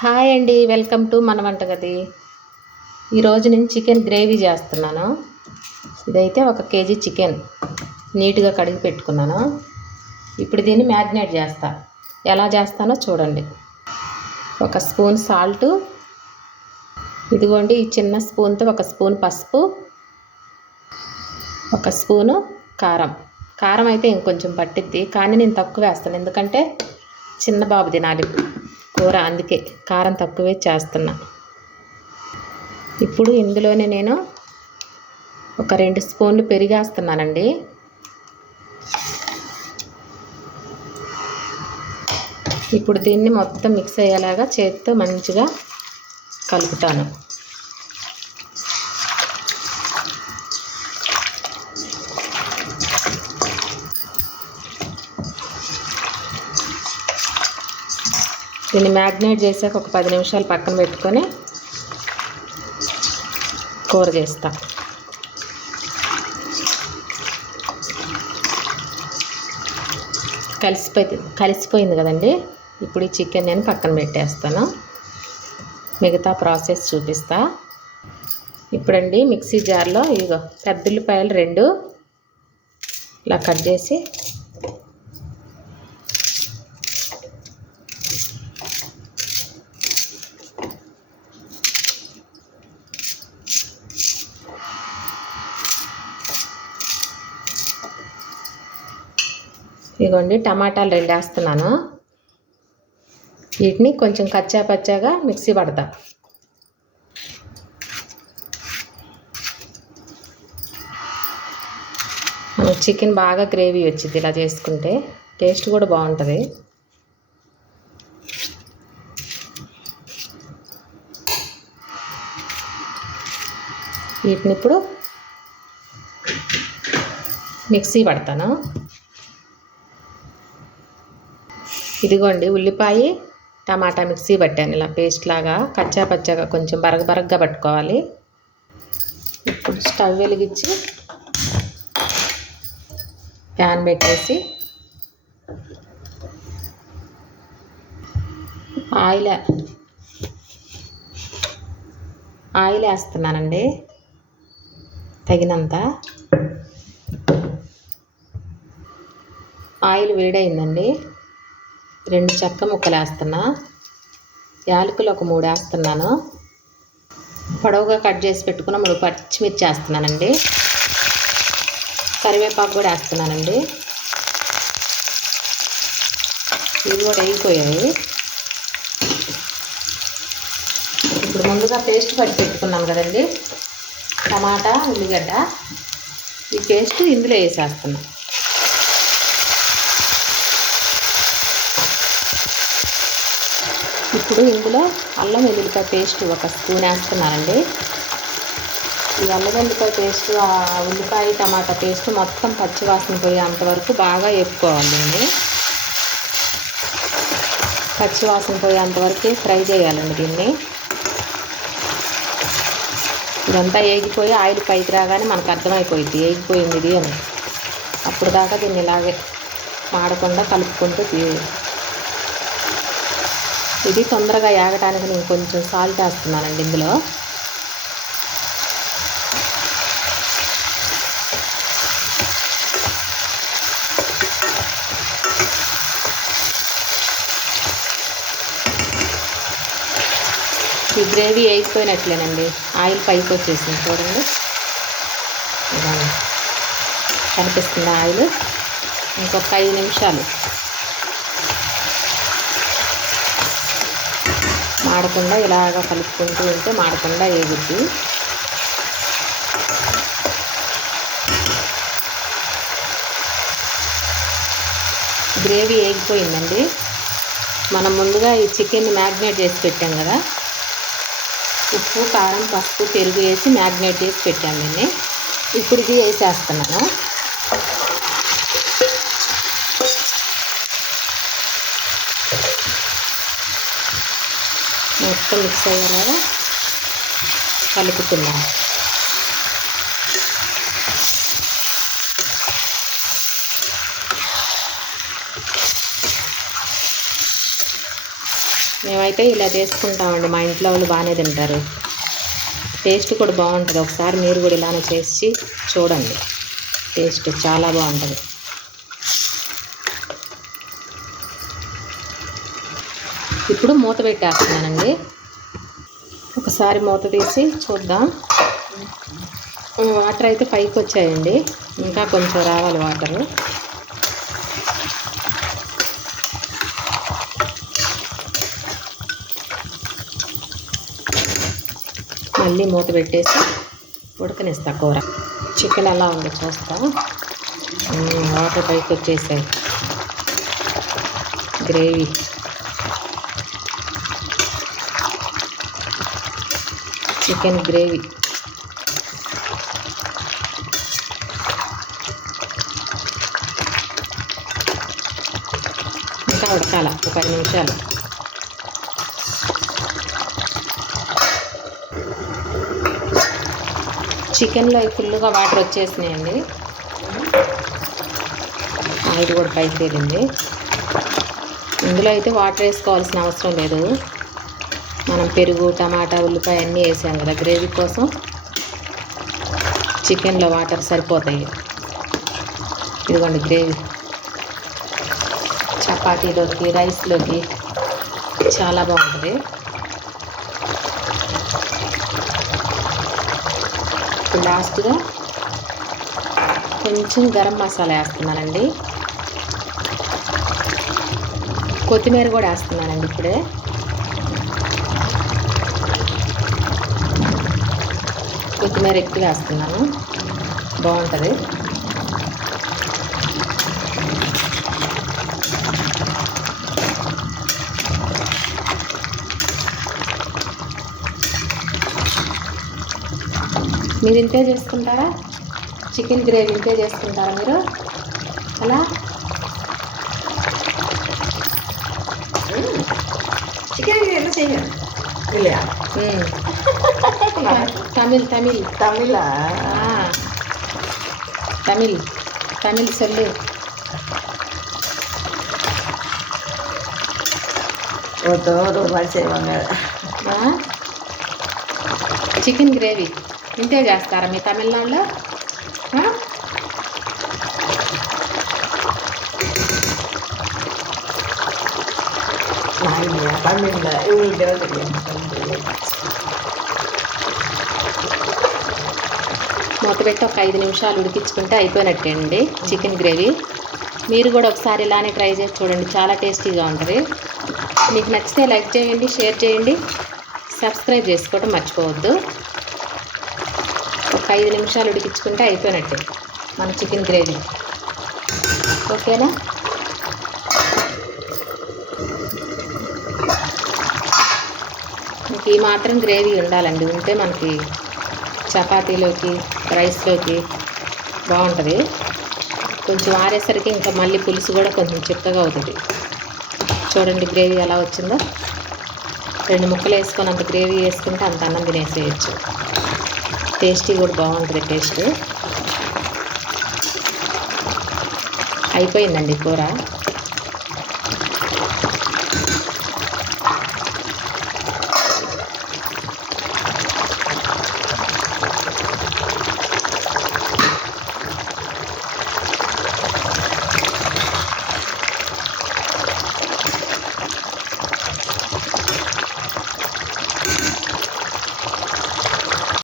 Hi అండి, welcome to మన వంటగది. ఈరోజు నేను చికెన్ గ్రేవీ చేస్తున్నాను. ఇదైతే 1 కేజీ చికెన్ నీట్గా కడిగి పెట్టుకున్నాను. ఇప్పుడు దీన్ని మ్యారినేట్ చేస్తా. ఎలా చేస్తానో చూడండి. 1 స్పూన్ సాల్టు, ఇదిగోండి ఈ చిన్న స్పూన్తో 1 స్పూన్ పసుపు, 1 స్పూను కారం అయితే ఇంకొంచెం పట్టిద్ది, కానీ నేను తక్కువ వేస్తాను ఎందుకంటే చిన్న బాబు తినాలి కూర, అందుకే కారం తక్కువే చేస్తున్నా. ఇప్పుడు ఇందులోనే నేను 2 స్పూన్లు పెరిగేస్తున్నానండి. ఇప్పుడు దీన్ని మొత్తం మిక్స్ అయ్యేలాగా చేతితో మంచిగా కలుపుతాను. దీన్ని మ్యారినేట్ చేసాక ఒక 10 నిమిషాలు పక్కన పెట్టుకొని కూర చేస్తా. కలిసిపోయింది కదండి. ఇప్పుడు ఈ చికెన్ నేను పక్కన పెట్టేస్తాను. మిగతా ప్రాసెస్ చూపిస్తా. ఇప్పుడండి మిక్సీ జార్లో ఇదిగో పెద్ద ఉల్లిపాయలు 2 ఇలా కట్ చేసి ఇదిగోండి టమాటాలు 2 వేస్తున్నాను. వీటిని కొంచెం కచ్చా పచ్చాగా మిక్సీ పడతా. చికెన్ బాగా గ్రేవీ వచ్చింది ఇలా చేసుకుంటే, టేస్ట్ కూడా బాగుంటుంది. వీటిని ఇప్పుడు మిక్సీ పడతాను. ఇదిగోండి ఉల్లిపాయ టమాటా మిక్సీ పట్టాను ఇలా పేస్ట్ లాగా, కచ్చా పచ్చాగా కొంచెం బరగబరగ్గా పట్టుకోవాలి. ఇప్పుడు స్టవ్ వెలిగించి ప్యాన్ పెట్టేసి ఆయిల్ వేస్తున్నానండి తగినంత. ఆయిల్ వేడైందండి. 2 చెక్క ముక్కలు వేస్తున్నా. యాలకులు ఒక 3 వేస్తున్నాను. పొడవుగా కట్ చేసి పెట్టుకున్న 3 పచ్చిమిర్చి వేస్తున్నానండి. కరివేపాకు కూడా వేస్తున్నానండి. ఇవి కూడా వేగిపోయాయి. ఇప్పుడు ముందుగా పేస్ట్ పట్టి పెట్టుకున్నాం కదండి, టమాటా ఉల్లిగడ్డ, ఈ పేస్ట్ ఇందులో వేసేస్తున్నాం. ఇప్పుడు ఇందులో అల్లం వెల్లుల్లిపాయ పేస్ట్ 1 స్పూన్ వేస్తున్నానండి. ఈ అల్లం వెల్లుల్లిపాయ పేస్ట్, ఉల్లిపాయ టమాటా పేస్ట్ మొత్తం పచ్చివాసన పోయేంతవరకు బాగా వేపుకోవాలండి. పచ్చివాసన పోయేంతవరకు ఫ్రై చేయాలండి దీన్ని. ఇదంతా వేగిపోయి ఆయిల్ పైకి రాగానే మనకు అర్థమైపోయింది వేగిపోయింది ఇది అని. అప్పుడు దాకా దీన్ని ఇలాగే మాడకుండా కలుపుకుంటూ ఇది తొందరగా ఏగటానికి నేను కొంచెం సాల్ట్ వేస్తున్నానండి ఇందులో. ఈ గ్రేవీ వేగిపోయినట్లేనండి, ఆయిల్ పైకి వచ్చేసింది చూడండి, కనిపిస్తుంది ఆయిల్. ఇంకొక 5 నిమిషాలు మాడకుండా ఇలాగ కలుపుకుంటూ ఉంటే మాడకుండా వేగుద్ది. గ్రేవీ వేగిపోయిందండి. మనం ముందుగా ఈ చికెన్ మ్యారినేట్ చేసి పెట్టాం కదా, ఉప్పు కారం పసుపు పెరుగు వేసి మ్యారినేట్ చేసి పెట్టాను దీన్ని. ఇప్పుడు ఇది వేసేస్తున్నాను. మొత్తం మిక్స్ అయ్యేలాగా కలుపుతున్నాను. మేమైతే ఇలా చేసుకుంటామండి. మా ఇంట్లో వాళ్ళు బాగానే తింటారు. టేస్ట్ కూడా బాగుంటుంది. ఒకసారి మీరు కూడా ఇలానే చేసి చూడండి. టేస్ట్ చాలా బాగుంటుంది. ఇప్పుడు మూత పెట్టేస్తున్నానండి. ఒకసారి మూత తీసి చూద్దాం. వాటర్ అయితే పైకి వచ్చాయండి. ఇంకా కొంచెం రావాలి వాటరు. మళ్ళీ మూత పెట్టేసి ఉడకనిస్తా కూర. చికెన్ ఎలా ఉందో చూస్తా. వాటర్ పైకి వచ్చేసాయి. గ్రేవీ చికెన్ గ్రేవీ ఇంకా ఉడకాల ఒక 10 నిమిషాలు. చికెన్లో ఫుల్గా వాటర్ వచ్చేసినాయండి. ఇది కూడా పైకి తేలింది. ఇందులో అయితే వాటర్ వేసుకోవాల్సిన అవసరం లేదు. మనం పెరుగు, టమాటా, ఉల్లిపాయ అన్నీ వేసాం కదా గ్రేవీ కోసం. చికెన్లో వాటర్ సరిపోతాయి. ఇదిగోండి గ్రేవీ. చపాతీలోకి, రైస్లోకి చాలా బాగుంటుంది. ఇప్పుడు లాస్ట్గా కొంచెం గరం మసాలా వేస్తున్నానండి. కొత్తిమీర కూడా వేస్తున్నానండి ఇప్పుడే. కొత్తిమీర ఎక్కువ వేస్తున్నాను, బాగుంటుంది. మీరు ఇంతే చేసుకుంటారా? చికెన్ గ్రేవీ ఇంతే చేసుకుంటారా మీరు? అలా చికెన్ గ్రేవీ செய்வேன் இல்லையா? தமிழ் தமிழ் தமிழா? தமிழ் தமிழ் சொல்லு. ஒருத்தர் ஒரு மாதிரி செய்வாங்க. చికెన్ గ్రేవీ ఇంతే చేస్తారా మీ తమిళనాడులో? தமிழ்ல இவங்களுக்கு தெரியும். మూత పెట్టి ఒక 5 నిమిషాలు ఉడికించుకుంటే అయిపోయినట్టే అండి చికెన్ గ్రేవీ. మీరు కూడా ఒకసారి ఇలానే ట్రై చేసి చూడండి, చాలా టేస్టీగా ఉంటుంది. మీకు నచ్చితే లైక్ చేయండి, షేర్ చేయండి, సబ్స్క్రైబ్ చేసుకోవడం మర్చిపోవద్దు. ఒక 5 నిమిషాలు ఉడికించుకుంటే అయిపోయినట్టే మన చికెన్ గ్రేవీ. ఓకేనా? మీకు ఈ మాత్రం గ్రేవీ ఉండాలండి. ఉంటే మనకి చపాతీలోకి, రైస్లోకి బాగుంటుంది. కొంచెం ఆరేసరికి ఇంకా మళ్ళీ పులుసు కూడా కొంచెం చిక్కగా అవుతుంది. చూడండి గ్రేవీ ఎలా వచ్చిందో. 2 ముక్కలు వేసుకొని అంత గ్రేవీ వేసుకుంటే అంత అన్నం తినేసేయచ్చు. టేస్టీ కూడా బాగుంటుంది. టేస్ట్ అయిపోయిందండి కూర.